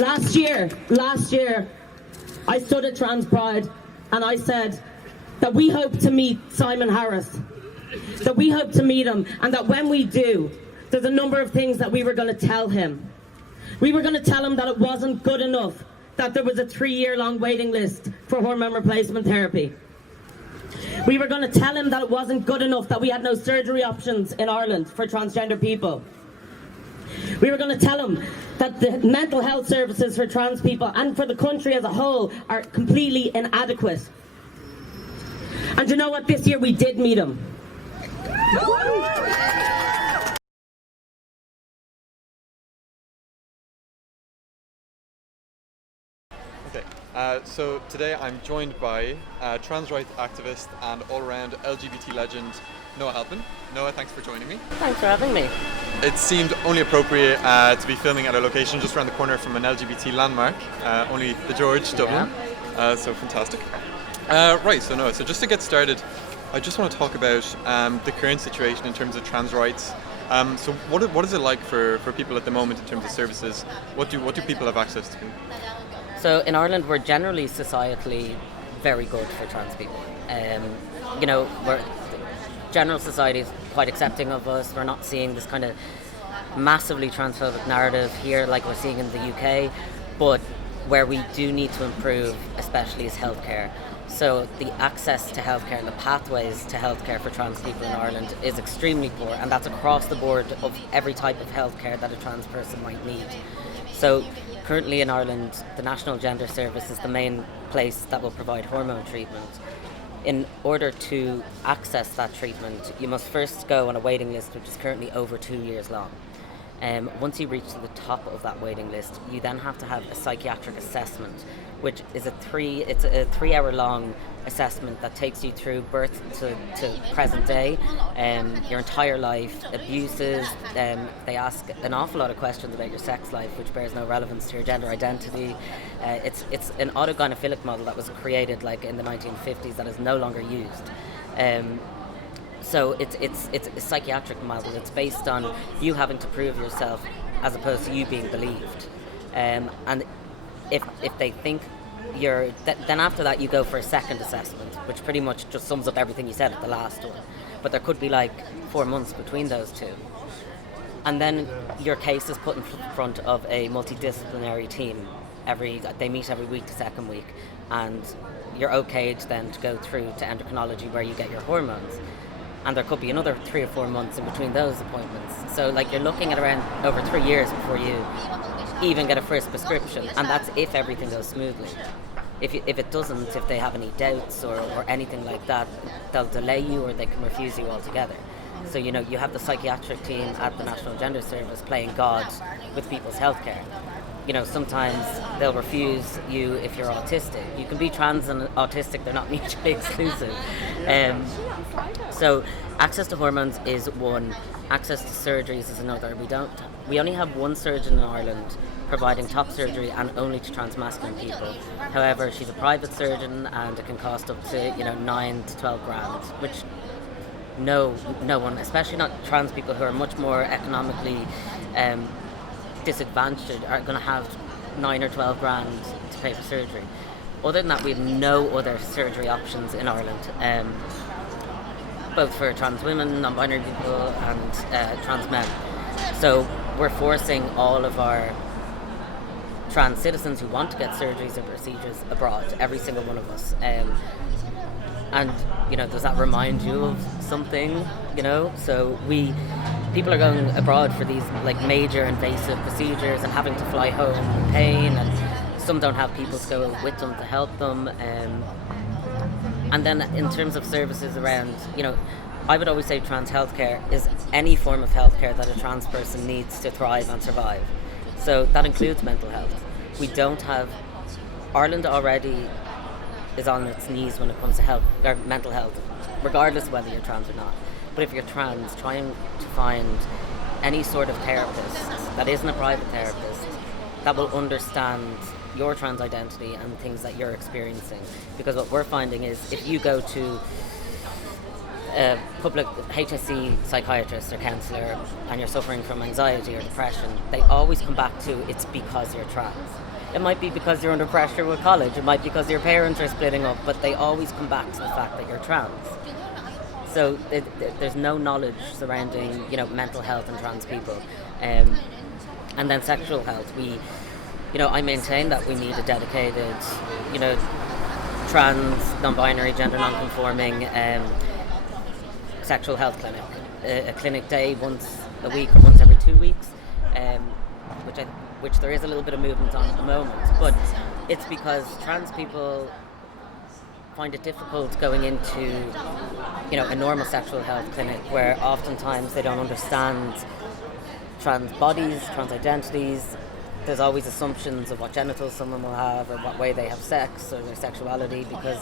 Last year, I stood at Trans Pride and I said that we hope to meet Simon Harris, that we hope to meet him, and that when we do, there's a number of things that we were going to tell him. We were going to tell him that it wasn't good enough that there was a 3-year-long waiting list for hormone replacement therapy. We were going to tell him that it wasn't good enough that we had no surgery options in Ireland for transgender people. We were going to tell him that the mental health services for trans people and for the country as a whole are completely inadequate. And you know what? This year we did meet him. Okay, so today I'm joined by trans rights activist and all-round LGBT legend, Noah Halpin. Noah, thanks for joining me. Thanks for having me. It seemed only appropriate to be filming at a location just around the corner from an LGBT landmark, only the George, Dublin. So fantastic. Right, so Noah, so just to get started, I just want to talk about the current situation in terms of trans rights. So what is it like for people at the moment in terms of services? What do people have access to? So in Ireland, we're generally societally very good for trans people. We're general society is quite accepting of us. We're not seeing this kind of massively transphobic narrative here like we're seeing in the UK, but where we do need to improve especially is healthcare. So the access to healthcare and the pathways to healthcare for trans people in Ireland is extremely poor, and that's across the board of every type of healthcare that a trans person might need. So currently in Ireland, the National Gender Service is the main place that will provide hormone treatment. In order to access that treatment, you must first go on a waiting list which is currently over 2 years long. Once you reach to the top of that waiting list, you then have to have a psychiatric assessment, which is a 3-hour long assessment that takes you through birth to present day, your entire life, abuses. They ask an awful lot of questions about your sex life, which bears no relevance to your gender identity. It's an autogynephilic model that was created like in the 1950s that is no longer used. So it's a psychiatric model. It's based on you having to prove yourself as opposed to you being believed. And if they think then after that you go for a second assessment, which pretty much just sums up everything you said at the last one. But there could be like 4 months between those two. And then your case is put in front of a multidisciplinary team. They meet every week, the second week, and you're okayed then to go through to endocrinology where you get your hormones. And there could be another 3 or 4 months in between those appointments. So like you're looking at around over 3 years before you even get a first prescription, and that's if everything goes smoothly. If it doesn't, if they have any doubts or anything like that, they'll delay you or they can refuse you altogether. So you have the psychiatric team at the National Gender Service playing God with people's healthcare. Sometimes they'll refuse you if you're autistic. You can be trans and autistic, they're not mutually exclusive. So access to hormones is one, access to surgeries is another. We only have one surgeon in Ireland providing top surgery and only to trans-masculine people. However, she's a private surgeon and it can cost up to 9 to 12 grand, which no one, especially not trans people who are much more economically disadvantaged, are going to have 9 or 12 grand to pay for surgery. Other than that, we have no other surgery options in Ireland, both for trans women, non-binary people and trans men. So we're forcing all of our trans citizens who want to get surgeries or procedures abroad, every single one of us. And does that remind you of something? So people are going abroad for these like major invasive procedures and having to fly home in pain, and some don't have people to go with them to help them. And then in terms of services around, I would always say trans healthcare is any form of healthcare that a trans person needs to thrive and survive. So that includes mental health. Ireland already is on its knees when it comes to mental health, regardless of whether you're trans or not. But if you're trans, trying to find any sort of therapist that isn't a private therapist that will understand your trans identity and things that you're experiencing. Because what we're finding is if you go to a public HSC psychiatrist or counsellor and you're suffering from anxiety or depression, they always come back to it's because you're trans. It might be because you're under pressure with college. It might be because your parents are splitting up, but they always come back to the fact that you're trans. So there's no knowledge surrounding, mental health and trans people. And then sexual health. I maintain that we need a dedicated, trans, non-binary, gender non-conforming sexual health clinic. A clinic day once a week or once every 2 weeks, which there is a little bit of movement on at the moment. But it's because trans people find it difficult going into, a normal sexual health clinic where oftentimes they don't understand trans bodies, trans identities. There's always assumptions of what genitals someone will have or what way they have sex or their sexuality, because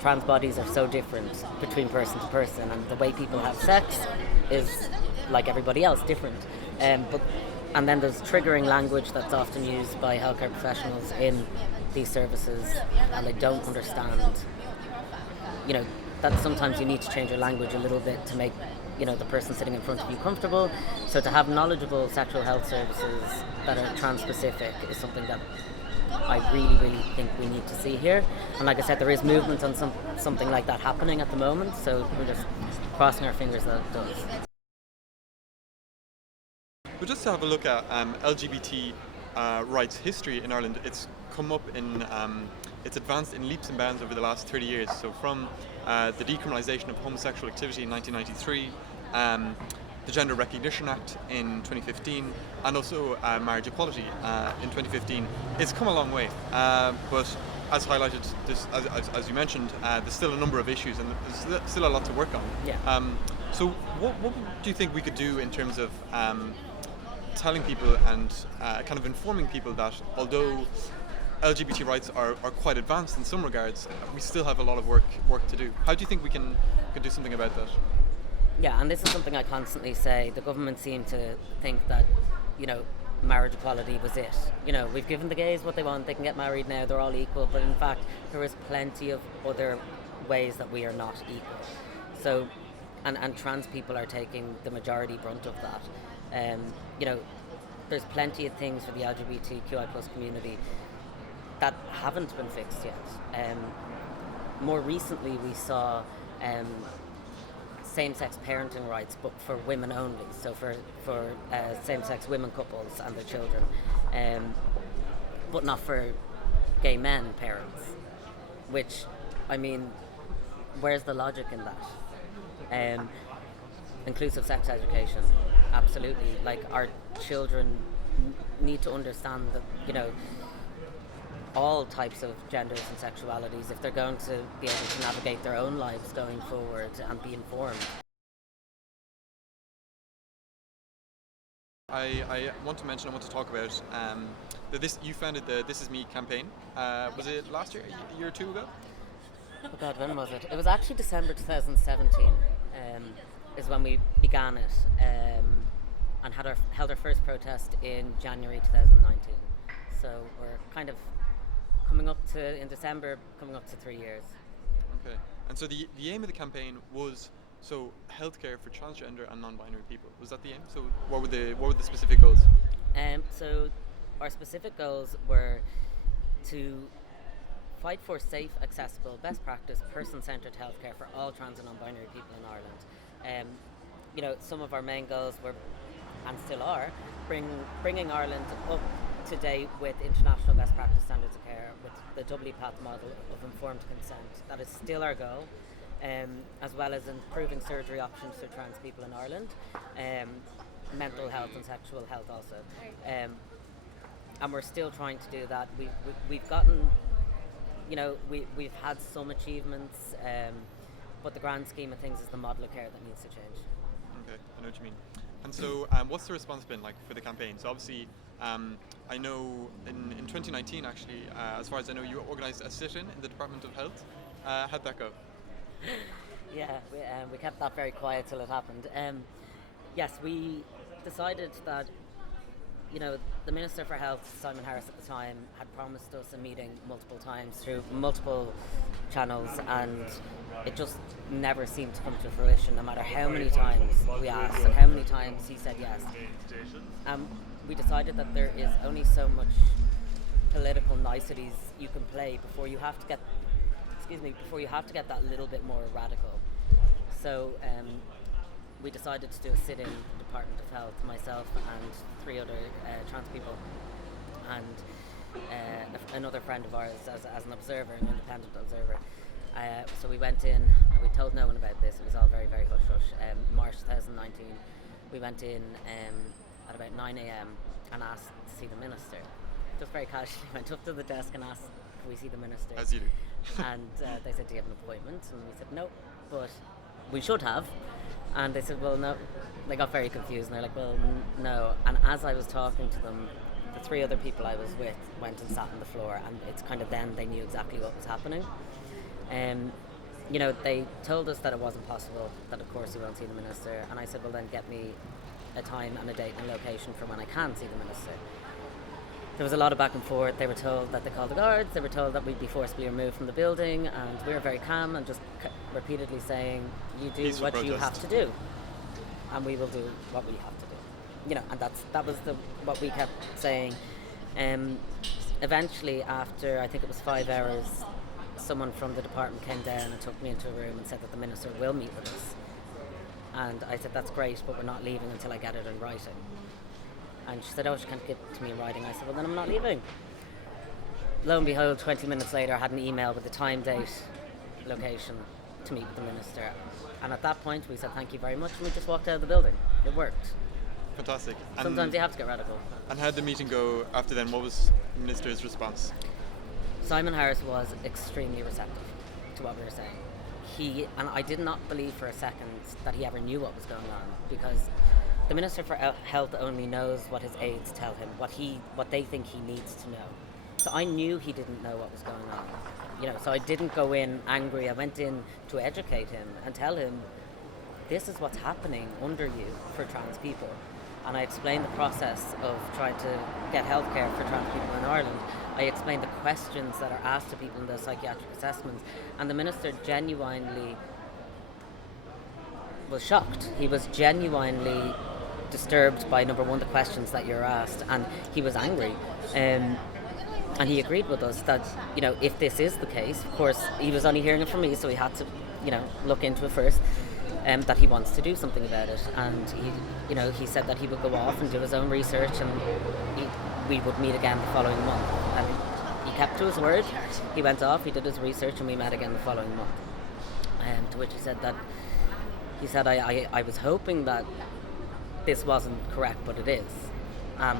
trans bodies are so different between person to person, and the way people have sex is, like everybody else, different. And then there's triggering language that's often used by healthcare professionals in these services, and they don't understand, that sometimes you need to change your language a little bit to make, the person sitting in front of you comfortable. So to have knowledgeable sexual health services that are trans-specific is something that I really, really think we need to see here. And like I said, there is movement on something like that happening at the moment, so we're just crossing our fingers that it does. But just to have a look at LGBT rights history in Ireland, it's come up in, it's advanced in leaps and bounds over the last 30 years. So from the decriminalisation of homosexual activity in 1993, the Gender Recognition Act in 2015, and also marriage equality in 2015, it's come a long way. But as highlighted, as you mentioned, there's still a number of issues and there's still a lot to work on. Yeah. So what do you think we could do in terms of telling people and kind of informing people that although LGBT rights are quite advanced in some regards, we still have a lot of work to do? How do you think we can do something about that? Yeah, and this is something I constantly say. The government seem to think that, marriage equality was it. We've given the gays what they want, they can get married now, they're all equal, but in fact, there is plenty of other ways that we are not equal. So, and trans people are taking the majority brunt of that. There's plenty of things for the LGBTQI+ community that haven't been fixed yet. More recently, we saw same-sex parenting rights, but for women only, so for same-sex women couples and their children, but not for gay men parents, which, where's the logic in that? Inclusive sex education, absolutely. Like, our children need to understand that, all types of genders and sexualities if they're going to be able to navigate their own lives going forward and be informed. I want to talk about you founded the This Is Me campaign. Was it last year, a year or two ago? Oh God, when was it? It was actually December 2017 is when we began it, and held our first protest in January 2019. So we're kind of in December, coming up to 3 years. Okay. And so the aim of the campaign was healthcare for transgender and non-binary people. Was that the aim? So what were the specific goals? So our specific goals were to fight for safe, accessible, best practice, person-centred healthcare for all trans and non-binary people in Ireland. Some of our main goals were, and still are, bringing Ireland up to date with international best practice standards of care, with the WPATH model of informed consent. That is still our goal, as well as improving surgery options for trans people in Ireland, mental health and sexual health also. And we're still trying to do that. We've gotten, we've had some achievements, but the grand scheme of things is the model of care that needs to change. Okay, I know what you mean. And so what's the response been like for the campaign? So obviously, I know in 2019 actually, as far as I know, you organised a sit-in in the Department of Health. How'd that go? Yeah, we kept that very quiet till it happened. Yes, we decided that, the Minister for Health, Simon Harris at the time, had promised us a meeting multiple times through multiple channels, and it just never seemed to come to fruition, no matter how many times we asked and how many times he said yes. We decided that there is only so much political niceties you can play before you have to get, before you have to get that little bit more radical. So we decided to do a sit-in with the Department of Health, myself and 3 other trans people, and another friend of ours as an observer, an independent observer. So we went in and we told no one about this. It was all very, very hush-hush. March 2019, we went in at about 9 a.m. and asked to see the minister. Just very casually went up to the desk and asked, can we see the minister? As you do. And they said, do you have an appointment? And we said, no, but we should have. And they said, well, no. They got very confused and they're like, well, no. And as I was talking to them, the 3 other people I was with went and sat on the floor, and it's kind of then they knew exactly what was happening. They told us that it wasn't possible, that of course we won't see the minister, and I said, well then get me a time and a date and a location for when I can see the minister. There was a lot of back and forth. They were told that they called the guards, they were told that we'd be forcibly removed from the building, and we were very calm and just repeatedly saying, you do Peaceful what protest. you have to do, and we will do what we have to do. And that was what we kept saying. Eventually, after I think it was 5 hours, someone from the department came down and took me into a room and said that the minister will meet with us. And I said, that's great, but we're not leaving until I get it in writing. And she said, oh, she can't give it to me in writing. I said, well, then I'm not leaving. Lo and behold, 20 minutes later, I had an email with the time, date, location to meet with the minister. And at that point, we said, thank you very much, and we just walked out of the building. It worked. Fantastic. Sometimes you have to get radical. And how did the meeting go after then? What was the minister's response? Simon Harris was extremely receptive to what we were saying. And I did not believe for a second that he ever knew what was going on, because the Minister for Health only knows what his aides tell him, what they think he needs to know. So I knew he didn't know what was going on. So I didn't go in angry. I went in to educate him and tell him, this is what's happening under you for trans people. And I explained the process of trying to get healthcare for trans people in Ireland. I explained the questions that are asked to people in those psychiatric assessments. And the minister genuinely was shocked. He was genuinely disturbed by, number one, the questions that you're asked. And he was angry. And he agreed with us that, if this is the case, of course, he was only hearing it from me, so he had to, look into it first. That he wants to do something about it, and he said that he would go off and do his own research, and we would meet again the following month. And he kept to his word. He went off, he did his research, and we met again the following month. To which he said, I was hoping that this wasn't correct, but it is.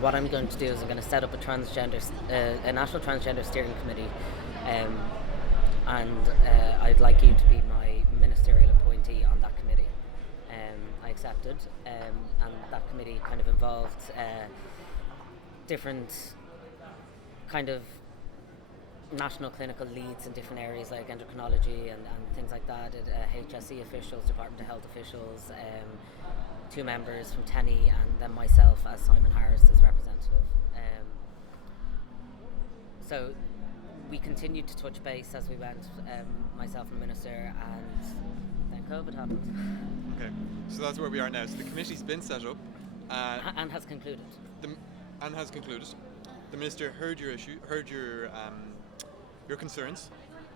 What I'm going to do is I'm going to set up a national transgender steering committee, and I'd like you to be my ministerial appointee on that committee. I accepted, and that committee kind of involved different kind of national clinical leads in different areas like endocrinology and things like that, HSE officials, Department of Health officials, 2 members from TENI, and then myself as Simon Harris's representative. So we continued to touch base as we went, myself and the minister, and then COVID happened. Okay, so that's where we are now. So the committee's been set up. And has concluded. The minister heard your issue, heard your concerns,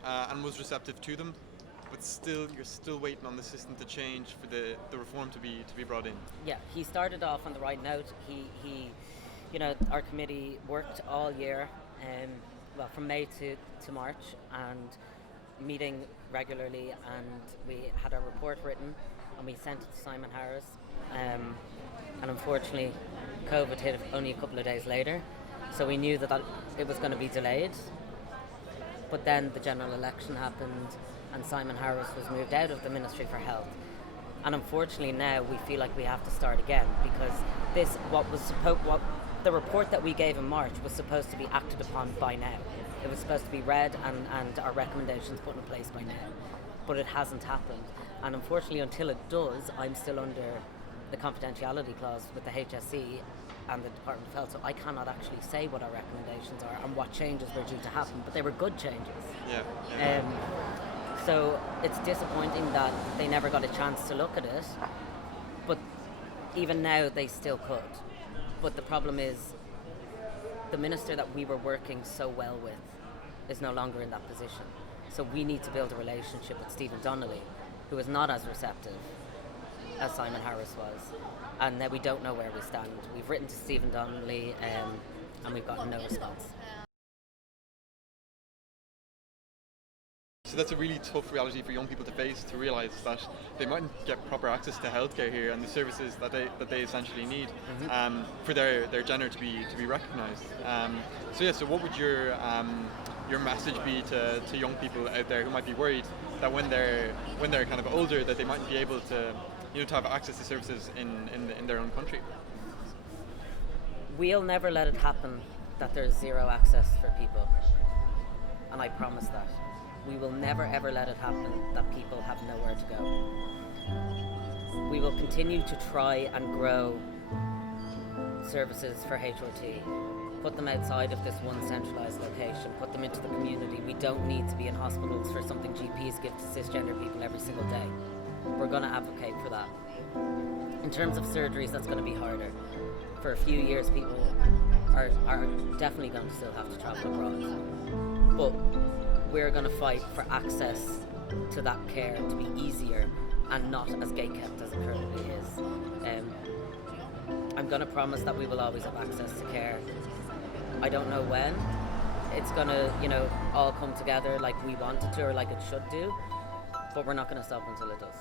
and was receptive to them. But still, you're still waiting on the system to change for the reform to be brought in. Yeah, he started off on the right note. He our committee worked all year, from May to March, and meeting regularly, and we had our report written and we sent it to Simon Harris, and unfortunately COVID hit only a couple of days later, so we knew that it was going to be delayed. But then the general election happened and Simon Harris was moved out of the Ministry for Health, and unfortunately now we feel like we have to start again, because the report that we gave in March was supposed to be acted upon by now. It was supposed to be read and our recommendations put in place by now. But it hasn't happened. And unfortunately, until it does, I'm still under the confidentiality clause with the HSE and the Department of Health, so I cannot actually say what our recommendations are and what changes were due to happen, but they were good changes. So it's disappointing that they never got a chance to look at it, but even now they still could. But the problem is the minister that we were working so well with is no longer in that position. So we need to build a relationship with Stephen Donnelly, who is not as receptive as Simon Harris was. And we don't know where we stand. We've written to Stephen Donnelly and we've gotten no response. So that's a really tough reality for young people to face, to realise that they mightn't get proper access to healthcare here and the services that they essentially need for their gender to be recognised. So what would your message be to young people out there who might be worried that when they're kind of older that they mightn't be able to to have access to services in their own country? We'll never let it happen that there's zero access for people, and I promise that. We will never ever let it happen that people have nowhere to go. We will continue to try and grow services for HRT, put them outside of this one centralised location, put them into the community. We don't need to be in hospitals for something GPs give to cisgender people every single day. We're going to advocate for that. In terms of surgeries, that's going to be harder. For a few years, people are definitely going to still have to travel abroad. But we're going to fight for access to that care to be easier and not as gatekept as it currently is. I'm going to promise that we will always have access to care. I don't know when it's going to, all come together like we want it to or like it should do, but we're not going to stop until it does.